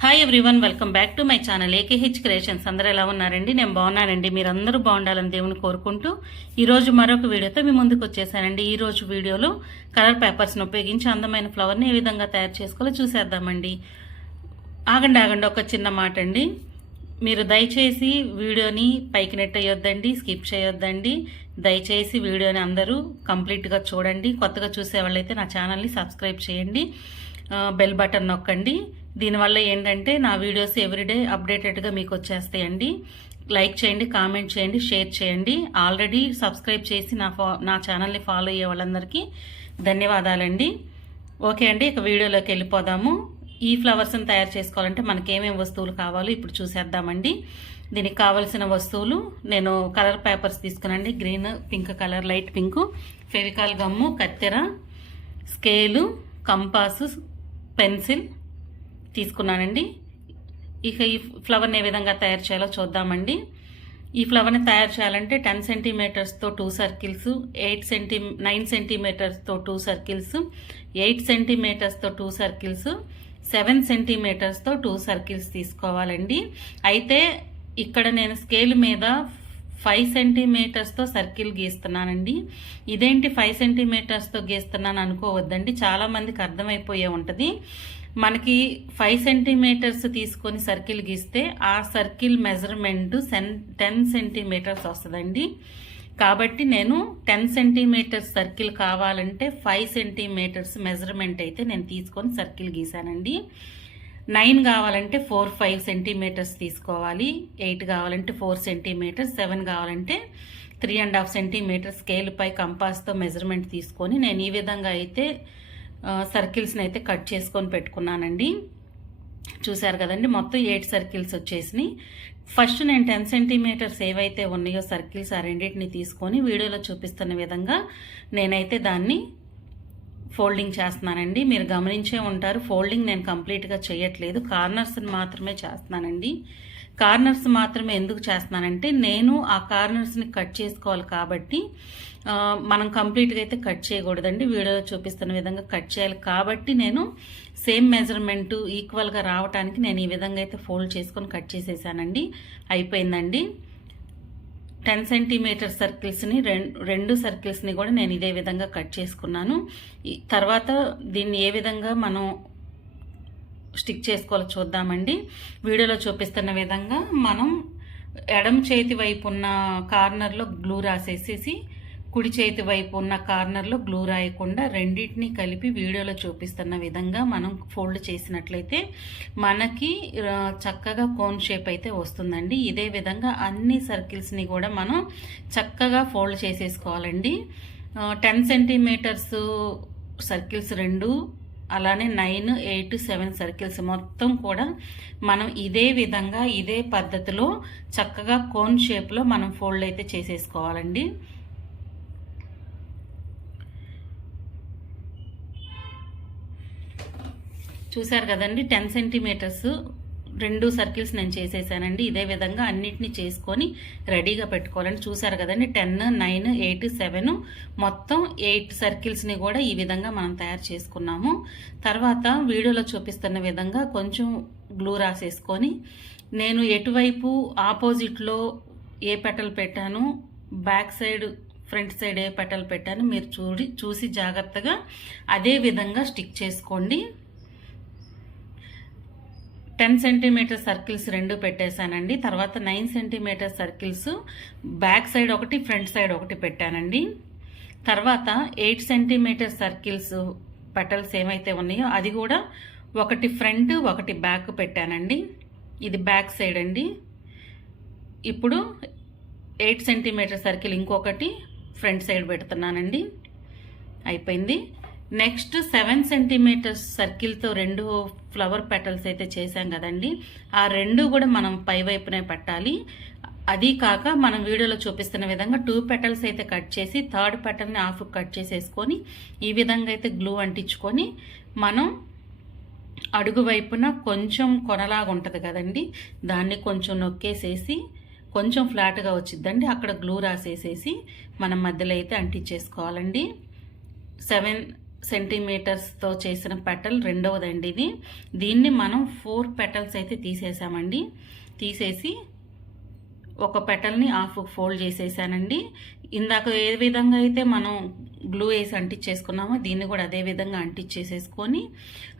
Hi everyone, welcome back to my channel AKH creations. అందరూ ఎలా ఉన్నారండి? నేను బాగున్నానండి. మీరందరూ బాగుండాలని దేవుని కోరుకుంటూ ఈరోజు మరొక వీడియోతో మీ ముందుకు వచ్చేసానండి. ఈరోజు వీడియోలో కలర్ పేపర్స్ని ఉపయోగించి అందమైన ఫ్లవర్ని ఏ విధంగా తయారు చేసుకోవాలో చూసేద్దామండి. ఆగండి, ఒక చిన్న మాట అండి. మీరు దయచేసి వీడియోని పైకి నెట్టేయొద్దండి, స్కిప్ చేయొద్దండి. దయచేసి వీడియోని అందరూ కంప్లీట్గా చూడండి. కొత్తగా చూసే వాళ్ళైతే నా ఛానల్ని సబ్స్క్రైబ్ చేయండి, బెల్ బటన్ నొక్కండి. దీనివల్ల ఏంటంటే నా వీడియోస్ ఎవ్రీడే అప్డేటెడ్గా మీకు వచ్చేస్తాయండి. లైక్ చేయండి, కామెంట్ చేయండి, షేర్ చేయండి. ఆల్రెడీ సబ్స్క్రైబ్ చేసి నా ఛానల్ని ఫాలో అయ్యే వాళ్ళందరికీ ధన్యవాదాలండి. ఓకే అండి, ఇక వీడియోలోకి వెళ్ళిపోదాము. ఈ ఫ్లవర్స్ని తయారు చేసుకోవాలంటే మనకి ఏమేమి వస్తువులు కావాలో ఇప్పుడు చూసేద్దామండి. దీనికి కావలసిన వస్తువులు నేను కలర్ పేపర్స్ తీసుకున్నాండి. Green, pink colour, light pink, Fevicol gum, కత్తెర, స్కేలు, కంపాసు, పెన్సిల్ తీసుకున్నానండి. ఇక ఈ ఫ్లవర్ని ఏ విధంగా తయారు చేయాలో చూద్దామండి. ఈ ఫ్లవర్ని తయారు చేయాలంటే 10 సెంటీమీటర్స్తో 2 సర్కిల్స్, 9 సెంటీమీటర్స్తో 2 సర్కిల్స్, 8 సెంటీమీటర్స్తో 2 సర్కిల్స్, 7 సెంటీమీటర్స్తో 2 సర్కిల్స్ తీసుకోవాలండి. అయితే ఇక్కడ నేను స్కేల్ మీద 5 సెంటీమీటర్స్తో సర్కిల్ గీస్తున్నానండి. ఇదేంటి 5 సెంటీమీటర్స్తో గీస్తున్నాను అనుకోవద్దండి, చాలామందికి అర్థమైపోయే ఉంటుంది. మనకి 5 సెంటీమీటర్స్ తీసుకొని సర్కిల్ గీస్తే ఆ సర్కిల్ మెజర్మెంట్ 10 సెంటీమీటర్స్ వస్తుందండి. కాబట్టి నేను 10 సెంటీమీటర్స్ సర్కిల్ కావాలంటే 5 సెంటీమీటర్స్ మెజర్మెంట్ అయితే నేను తీసుకొని సర్కిల్ గీసానండి. 9 కావాలంటే 5 సెంటీమీటర్స్ తీసుకోవాలి, 8 కావాలంటే 4 సెంటీమీటర్స్, 7 కావాలంటే 3.5 సెంటీమీటర్స్ స్కేల్ పై కంపాస్తో మెజర్మెంట్ తీసుకొని నేను ఈ విధంగా అయితే సర్కిల్స్ని అయితే కట్ చేసుకొని పెట్టుకున్నానండి. చూశారు కదండి, మొత్తం 8 సర్కిల్స్ వచ్చేసినాయి. ఫస్ట్ నేను 10 సెంటీమీటర్స్ ఏవైతే ఉన్నాయో సర్కిల్స్ ఆ రెండింటిని తీసుకొని వీడియోలో చూపిస్తున్న విధంగా నేనైతే దాన్ని ఫోల్డింగ్ చేస్తున్నానండి. మీరు గమనించే ఉంటారు, ఫోల్డింగ్ నేను కంప్లీట్గా చేయట్లేదు, కార్నర్స్ని మాత్రమే చేస్తున్నానండి. కార్నర్స్ మాత్రమే ఎందుకు చేస్తున్నానంటే నేను ఆ కార్నర్స్ని కట్ చేసుకోవాలి కాబట్టి మనం కంప్లీట్గా అయితే కట్ చేయకూడదండి. వీడియోలో చూపిస్తున్న విధంగా కట్ చేయాలి కాబట్టి నేను సేమ్ మెజర్మెంట్ ఈక్వల్గా రావడానికి నేను ఈ విధంగా అయితే ఫోల్డ్ చేసుకొని కట్ చేసేసానండి. అయిపోయిందండి. 10 సెంటీమీటర్ సర్కిల్స్ని రెండు సర్కిల్స్ని కూడా నేను ఇదే విధంగా కట్ చేసుకున్నాను. తర్వాత దీన్ని ఏ విధంగా మనం స్టిక్ చేసుకోవాలో చూద్దామండి. వీడియోలో చూపిస్తున్న విధంగా మనం ఎడమ చేతి వైపు ఉన్న కార్నర్లో గ్లూ రాసేసేసి కుడి చేతి వైపు ఉన్న కార్నర్లో గ్లూ రాయకుండా రెండింటినీ కలిపి వీడియోలో చూపిస్తున్న విధంగా మనం ఫోల్డ్ చేసినట్లయితే మనకి చక్కగా కోన్ షేప్ అయితే వస్తుందండి. ఇదే విధంగా అన్ని సర్కిల్స్ని కూడా మనం చక్కగా ఫోల్డ్ చేసేసుకోవాలండి. 10 సెంటీమీటర్స్ సర్కిల్స్ 2, అలానే 9, 8, 7 సర్కిల్స్ మొత్తం కూడా మనం ఇదే విధంగా ఇదే పద్ధతిలో చక్కగా కోన్ షేప్లో మనం ఫోల్డ్ అయితే చేసేసుకోవాలండి. చూసారు కదండి, 10 సెంటీమీటర్స్ 2 సర్కిల్స్ నేను చేసేసానండి. ఇదే విధంగా అన్నిటిని చేసుకొని రెడీగా పెట్టుకోవాలండి. చూసారు కదండి, 10, 9, 8, 7 మొత్తం 8 సర్కిల్స్ని కూడా ఈ విధంగా మనం తయారు చేసుకున్నాము. తర్వాత వీడియోలో చూపిస్తున్న విధంగా కొంచెం గ్లూ రాసేసుకొని నేను ఎటువైపు ఆపోజిట్లో ఏ పెటల్ పెట్టాను, బ్యాక్ సైడ్ ఫ్రంట్ సైడ్ ఏ పెటల్ పెట్టాను మీరు చూసి జాగ్రత్తగా అదే విధంగా స్టిక్ చేసుకోండి. 10 సెంటీమీటర్ సర్కిల్స్ 2 పెట్టేశానండి. తర్వాత 9 సెంటీమీటర్ సర్కిల్స్ బ్యాక్ సైడ్ ఒకటి, ఫ్రంట్ సైడ్ ఒకటి పెట్టానండి. తర్వాత 8 సెంటీమీటర్ సర్కిల్స్ పెటల్స్ ఏమైతే ఉన్నాయో అది కూడా ఒకటి ఫ్రంట్ ఒకటి బ్యాక్ పెట్టానండి. ఇది బ్యాక్ సైడ్ అండి. ఇప్పుడు 8 సెంటీమీటర్ సర్కిల్ ఇంకొకటి ఫ్రంట్ సైడ్ పెడుతున్నానండి. అయిపోయింది. నెక్స్ట్ 7 సెంటీమీటర్స్ సర్కిల్తో 2 ఫ్లవర్ పెటల్స్ అయితే చేసాం కదండి, ఆ 2 కూడా మనం పై వైపునే పెట్టాలి. అది కాక మనం వీడియోలో చూపిస్తున్న విధంగా 2 పెటల్స్ అయితే కట్ చేసి 3rd పెటల్ని హాఫ్ కట్ చేసేసుకొని ఈ విధంగా అయితే గ్లూ అంటించుకొని మనం అడుగు వైపున కొంచెం కొనలాగా ఉంటుంది కదండి, దాన్ని కొంచెం నొక్కేసేసి కొంచెం ఫ్లాట్గా వచ్చిద్దండి, అక్కడ గ్లూ రాసేసేసి మనం మధ్యలో అయితే అంటించేసుకోవాలండి. 7 సెంటీమీటర్స్తో చేసిన పెటల్ రెండవదండి ఇది. దీన్ని మనం 4 పెటల్స్ అయితే తీసేసామండి. తీసేసి ఒక పెటల్ని హాఫ్ ఫోల్డ్ చేసేసానండి. ఇందాక ఏ విధంగా అయితే మనం గ్లూ వేసి అంటించేసుకున్నామో దీన్ని కూడా అదే విధంగా అంటించేసేసుకొని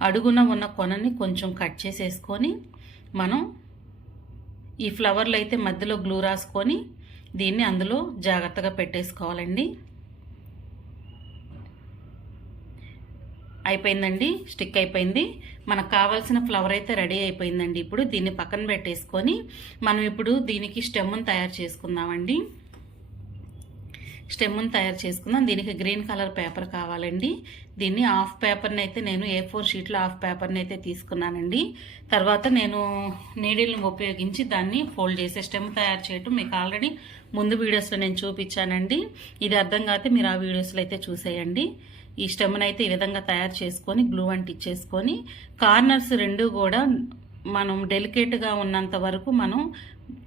అడుగున ఉన్న కొనని కొంచెం కట్ చేసేసుకొని మనం ఈ ఫ్లవర్లు అయితే మధ్యలో గ్లూ రాసుకొని దీన్ని అందులో జాగ్రత్తగా పెట్టేసుకోవాలండి. అయిపోయిందండి, స్టిక్ అయిపోయింది. మనకు కావాల్సిన ఫ్లవర్ అయితే రెడీ అయిపోయిందండి. ఇప్పుడు దీన్ని పక్కన పెట్టేసుకొని మనం ఇప్పుడు దీనికి స్టెమ్ను తయారు చేసుకుందామండి. స్టెమ్ను తయారు చేసుకుందాం. దీనికి గ్రీన్ కలర్ పేపర్ కావాలండి. దీన్ని హాఫ్ పేపర్ని అయితే నేను A4 షీట్లో హాఫ్ పేపర్ని అయితే తీసుకున్నానండి. తర్వాత నేను నీడిల్ని ఉపయోగించి దాన్ని ఫోల్డ్ చేసే స్టెమ్ తయారు చేయటం మీకు ఆల్రెడీ ముందు వీడియోస్లో నేను చూపించానండి. ఇది అర్థం కాకపోతే మీరు ఆ వీడియోస్లో అయితే చూసేయండి. ఈ స్టెమ్ని అయితే ఈ విధంగా తయారు చేసుకొని గ్లూ అంటించేసుకొని కార్నర్స్ రెండు కూడా మనం డెలికేట్గా ఉన్నంత వరకు మనం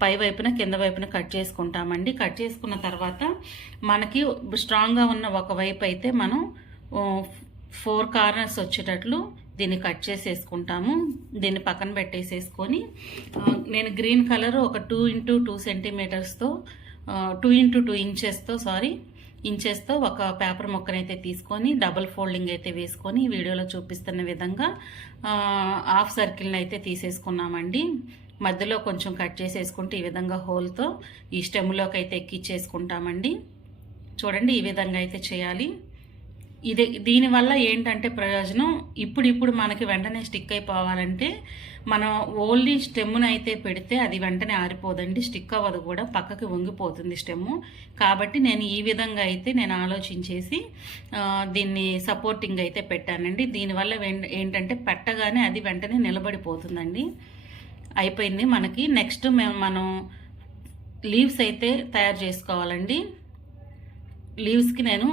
పై వైపున కింద వైపున కట్ చేసుకుంటామండి. కట్ చేసుకున్న తర్వాత మనకి స్ట్రాంగ్గా ఉన్న ఒక వైపు అయితే మనం 4 కార్నర్స్ వచ్చేటట్లు దీన్ని కట్ చేసేసుకుంటాము. దీన్ని పక్కన పెట్టేసేసుకొని నేను గ్రీన్ కలర్ ఒక 2 x 2 సెంటీమీటర్స్తో 2 x 2 ఇంచెస్తో ఒక పేపర్ మొక్కనైతే తీసుకొని డబుల్ ఫోల్డింగ్ అయితే వేసుకొని వీడియోలో చూపిస్తున్న విధంగా హాఫ్ సర్కిల్ని అయితే తీసేసుకున్నామండి. మధ్యలో కొంచెం కట్ చేసేసుకుంటే ఈ విధంగా హోల్తో ఈ స్టెమ్లోకి అయితే ఎక్కించేసుకుంటామండి. చూడండి, ఈ విధంగా అయితే చేయాలి. దీనివల్ల ఏంటంటే ప్రయోజనం, ఇప్పుడు మనకి వెంటనే స్టిక్ అయిపోవాలంటే మనం ఓన్లీ స్టెమ్ను అయితే పెడితే అది వెంటనే ఆరిపోదండి, స్టిక్ అవ్వదు కూడా, పక్కకి వంగిపోతుంది స్టెమ్ము. కాబట్టి నేను ఈ విధంగా అయితే నేను ఆలోచించేసి దీన్ని సపోర్టింగ్ అయితే పెట్టానండి. దీనివల్ల ఏంటంటే పెట్టగానే అది వెంటనే నిలబడిపోతుందండి. అయిపోయింది మనకి. నెక్స్ట్ మనం లీవ్స్ అయితే తయారు చేసుకోవాలండి. లీవ్స్కి నేను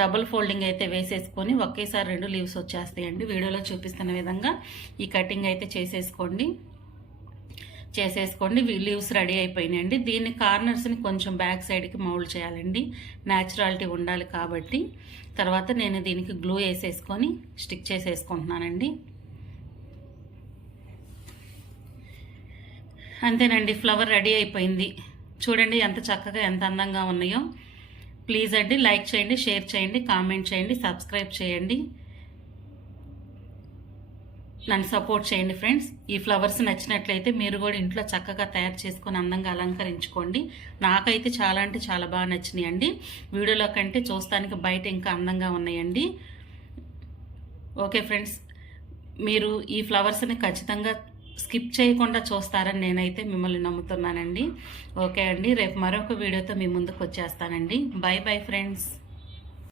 డబుల్ ఫోల్డింగ్ అయితే వేసేసుకొని ఒకేసారి 2 లీవ్స్ వచ్చేస్తాయండి. వీడియోలో చూపిస్తున్న విధంగా ఈ కటింగ్ అయితే చేసేసుకోండి. లీవ్స్ రెడీ అయిపోయినాయండి. దీన్ని కార్నర్స్ని కొంచెం బ్యాక్ సైడ్కి మౌల్డ్ చేయాలండి, న్యాచురాలిటీ ఉండాలి కాబట్టి. తర్వాత నేను దీనికి గ్లూ వేసేసుకొని స్టిక్ చేసేసుకుంటున్నానండి. అంతేనండి, ఫ్లవర్ రెడీ అయిపోయింది. చూడండి ఎంత చక్కగా ఎంత అందంగా ఉన్నాయో. ప్లీజ్ అండి లైక్ చేయండి, షేర్ చేయండి, కామెంట్ చేయండి, సబ్స్క్రైబ్ చేయండి, నన్ను సపోర్ట్ చేయండి ఫ్రెండ్స్. ఈ ఫ్లవర్స్ నచ్చినట్లయితే మీరు కూడా ఇంట్లో చక్కగా తయారు చేసుకొని అందంగా అలంకరించుకోండి. నాకైతే చాలా అంటే చాలా బాగా నచ్చినాయండి. వీడియోలో కంటే చూస్తానికి బయట ఇంకా అందంగా ఉన్నాయండి. ఓకే ఫ్రెండ్స్, మీరు ఈ ఫ్లవర్స్ని ఖచ్చితంగా స్కిప్ చేయకుండా చూస్తారని నేనైతే మిమ్మల్ని నమ్ముతున్నానండి. ఓకే అండి, రేపు మరొక వీడియోతో మీ ముందుకు వచ్చేస్తానండి. By bye friends.